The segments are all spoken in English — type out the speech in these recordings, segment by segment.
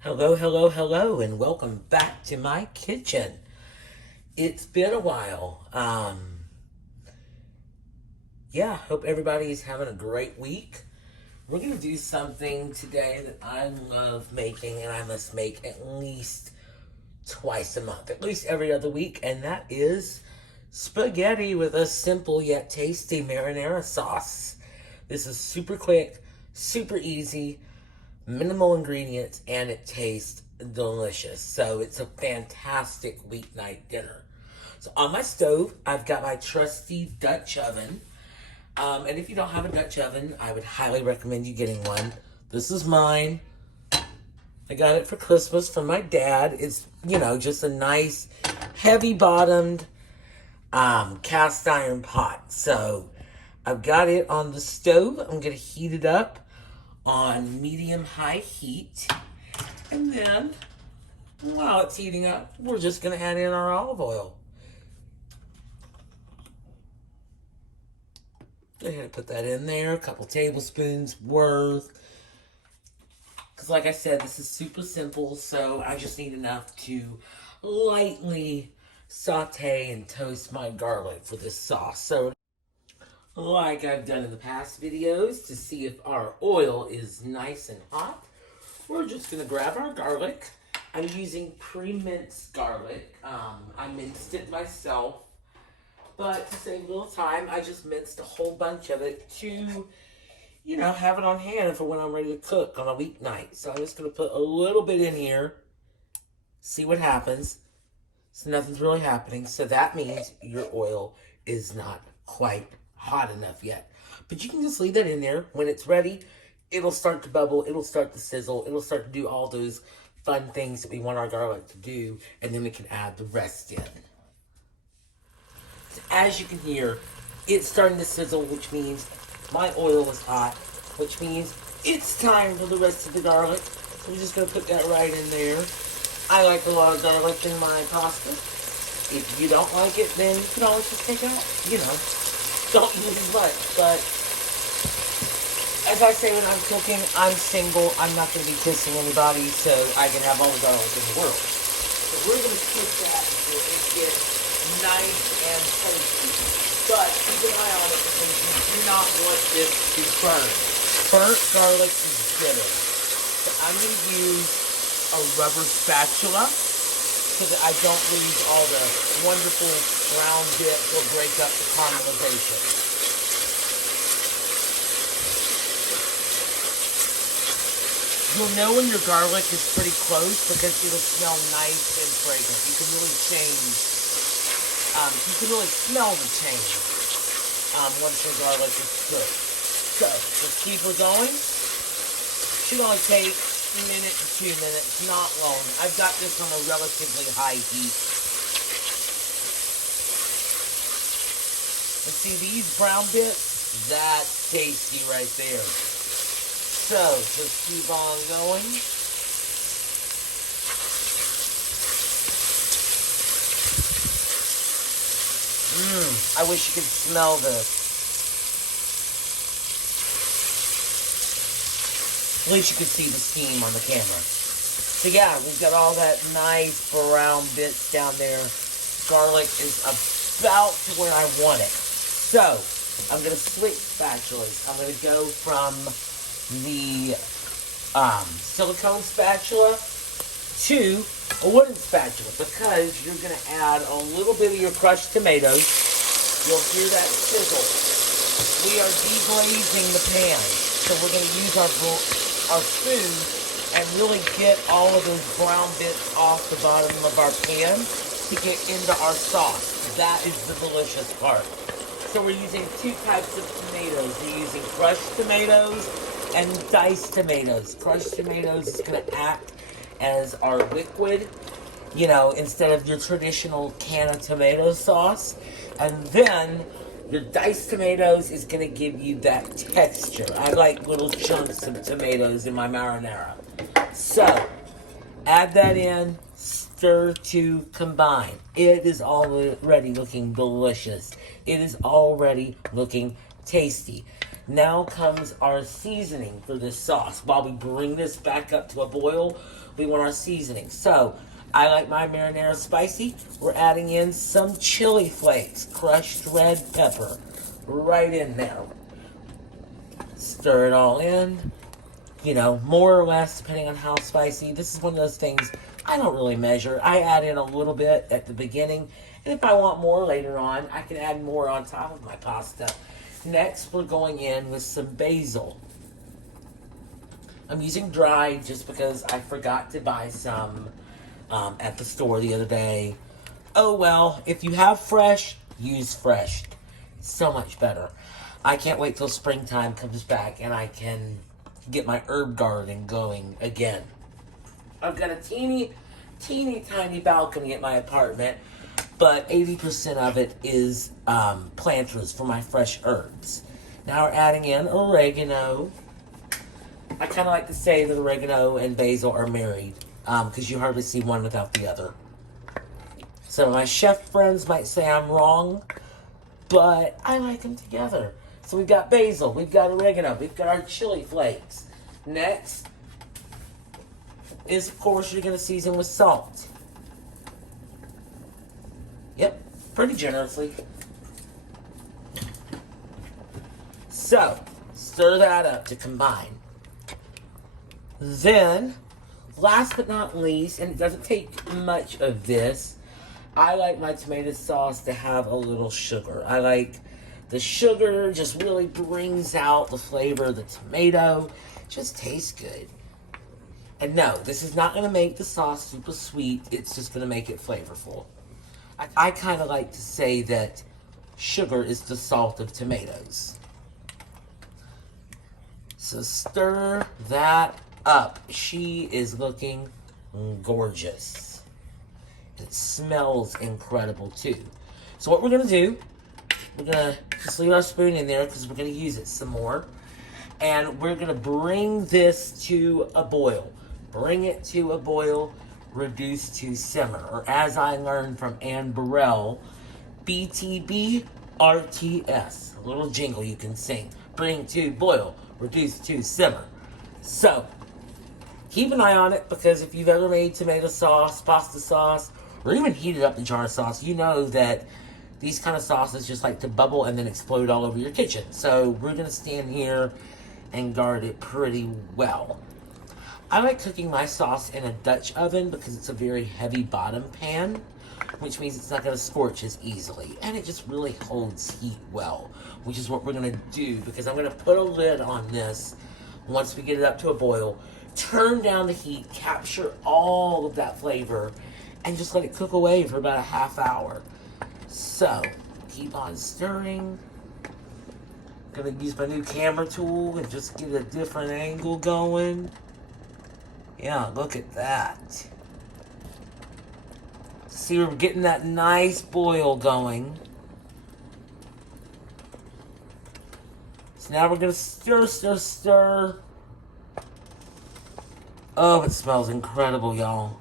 Hello, hello, hello, and welcome back to my kitchen. It's been a while. Yeah, hope everybody's having a great week. We're gonna do something today that I love making, and I must make at least twice a month, at least every other week, and that is spaghetti with a simple yet tasty marinara sauce. This is super quick, super easy, minimal ingredients, and it tastes delicious. So it's a fantastic weeknight dinner. So on my stove, I've got my trusty Dutch oven. And if you don't have a Dutch oven, I would highly recommend you getting one. This is mine. I got it for Christmas from my dad. It's, just a nice, heavy bottomed cast iron pot. So I've got it on the stove. I'm going to heat it up on medium-high heat. And then, while it's heating up, we're just going to add in our olive oil. Go ahead and put that in there, a couple tablespoons worth. Because like I said, this is super simple, so I just need enough to lightly saute and toast my garlic for this sauce. So, like I've done in the past videos, to see if our oil is nice and hot, we're just going to grab our garlic. I'm using pre-minced garlic. I minced it myself. But to save a little time, I just minced a whole bunch of it to, have it on hand for when I'm ready to cook on a weeknight. So I'm just going to put a little bit in here, see what happens. So nothing's really happening. So that means your oil is not quite hot enough yet. But you can just leave that in there. When it's ready, it'll start to bubble, it'll start to sizzle, it'll start to do all those fun things that we want our garlic to do, and then we can add the rest in. As you can hear, it's starting to sizzle, which means my oil is hot, which means it's time for the rest of the garlic. So we're just going to put that right in there. I like a lot of garlic in my pasta. If you don't like it, then you can always just take it out. Don't use as much. But as I say when I'm cooking, I'm single. I'm not going to be kissing anybody, so I can have all the garlic in the world. So we're going to cook that until it gets nice and toasty. But keep an eye on it because you do not want this to burn. Burnt garlic is bitter. So I'm going to use a rubber spatula so that I don't lose all the wonderful brown bits or break up the caramelization. You'll know when your garlic is pretty close because it'll smell nice and fragrant. You can really smell the change once your garlic is good. So, let's keep her going. Should only take a minute to 2 minutes, not long. I've got this on a relatively high heat. And see these brown bits? That's tasty right there. So, let's keep on going. I wish you could smell this. At least you could see the steam on the camera. So yeah, we've got all that nice brown bits down there. Garlic is about to where I want it. So, I'm going to switch spatulas. I'm going to go from the silicone spatula to a wooden spatula because you're going to add a little bit of your crushed tomatoes. You'll hear that sizzle. We are deglazing the pan. So we're going to use our spoon and really get all of those brown bits off the bottom of our pan to get into our sauce. That is the delicious part. So we're using two types of tomatoes. We're using crushed tomatoes and diced tomatoes. Crushed tomatoes is going to act as our liquid, instead of your traditional can of tomato sauce. And then your diced tomatoes is going to give you that texture. I like little chunks of tomatoes in my marinara. So, add that in, stir to combine. It is already looking delicious. It is already looking tasty. Now comes our seasoning for this sauce. While we bring this back up to a boil, we want our seasoning. So, I like my marinara spicy. We're adding in some chili flakes, crushed red pepper, right in there. Stir it all in. You know, more or less, depending on how spicy. This is one of those things I don't really measure. I add in a little bit at the beginning, and if I want more later on, I can add more on top of my pasta. Next, we're going in with some basil. I'm using dried just because I forgot to buy some at the store the other day. Oh well, if you have fresh, use fresh. It's so much better. I can't wait till springtime comes back and I can get my herb garden going again. I've got a teeny tiny balcony at my apartment, but 80% of it is planters for my fresh herbs. Now we're adding in oregano. I kind of like to say that oregano and basil are married, because you hardly see one without the other. Some of my chef friends might say I'm wrong, but I like them together. So we've got basil, we've got oregano, we've got our chili flakes. Next is, of course, you're going to season with salt. Yep, pretty generously. So, stir that up to combine. Then, last but not least, and it doesn't take much of this, I like my tomato sauce to have a little sugar. I like the sugar, just really brings out the flavor of the tomato. Just tastes good. And no, this is not going to make the sauce super sweet. It's just going to make it flavorful. I kind of like to say that sugar is the salt of tomatoes. So stir that up. She is looking gorgeous. It smells incredible too. So what we're going to do, we're going to just leave our spoon in there because we're going to use it some more. And we're going to bring this to a boil. Bring it to a boil, reduce to simmer. Or as I learned from Anne Burrell, BTB RTS. A little jingle you can sing. Bring to boil, reduce to simmer. So, keep an eye on it, because if you've ever made tomato sauce, pasta sauce, or even heated up the jar sauce, you know that these kind of sauces just like to bubble and then explode all over your kitchen. So we're going to stand here and guard it pretty well. I like cooking my sauce in a Dutch oven because it's a very heavy bottom pan, which means it's not going to scorch as easily. And it just really holds heat well, which is what we're going to do, because I'm going to put a lid on this once we get it up to a boil, turn down the heat, capture all of that flavor, and just let it cook away for about a half hour. So, keep on stirring. Gonna use my new camera tool and just get a different angle going. Yeah, look at that. See, we're getting that nice boil going. So now we're gonna stir. Oh, it smells incredible, y'all.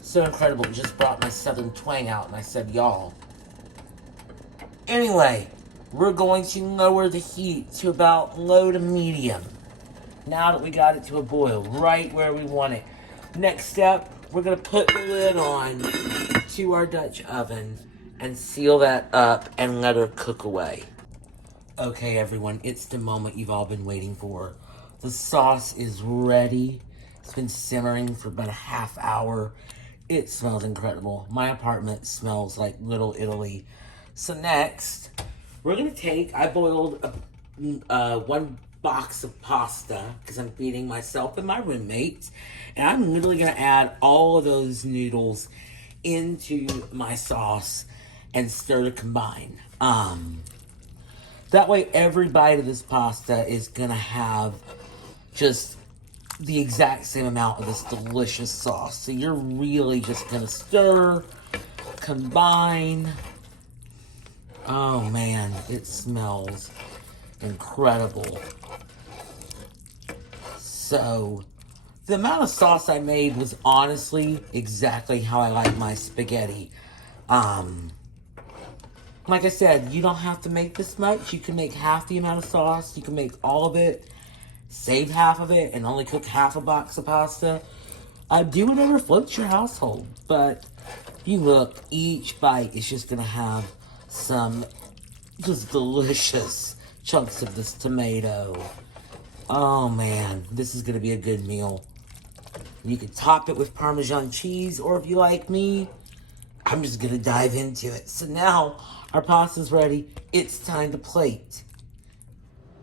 So incredible, it just brought my southern twang out, and I said y'all. Anyway, we're going to lower the heat to about low to medium. Now that we got it to a boil, right where we want it. Next step, we're going to put the lid on to our Dutch oven and seal that up and let her cook away. Okay, everyone, it's the moment you've all been waiting for. The sauce is ready. It's been simmering for about a half hour. It smells incredible. My apartment smells like Little Italy. So next, we're going to take, I boiled one box of pasta because I'm feeding myself and my roommate. And I'm literally going to add all of those noodles into my sauce and stir to combine. That way every bite of this pasta is going to have just the exact same amount of this delicious sauce. So you're really just going to stir, combine. Oh man, it smells incredible. So, the amount of sauce I made was honestly exactly how I like my spaghetti. Like I said, you don't have to make this much. You can make half the amount of sauce. You can make all of it, save half of it, and only cook half a box of pasta. Do whatever floats your household. But you look, each bite is just going to have some just delicious chunks of this tomato. Oh man, this is going to be a good meal. You can top it with Parmesan cheese, or if you like me, I'm just going to dive into it. So now our pasta's ready. It's time to plate.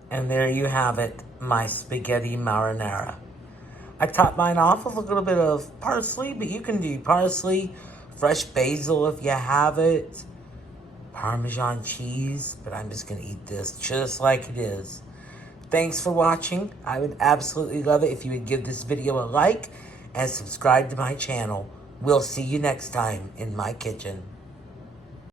And there you have it, my spaghetti marinara. I topped mine off with a little bit of parsley, but you can do parsley, fresh basil if you have it, Parmesan cheese, but I'm just going to eat this just like it is. Thanks for watching. I would absolutely love it if you would give this video a like and subscribe to my channel. We'll see you next time in my kitchen.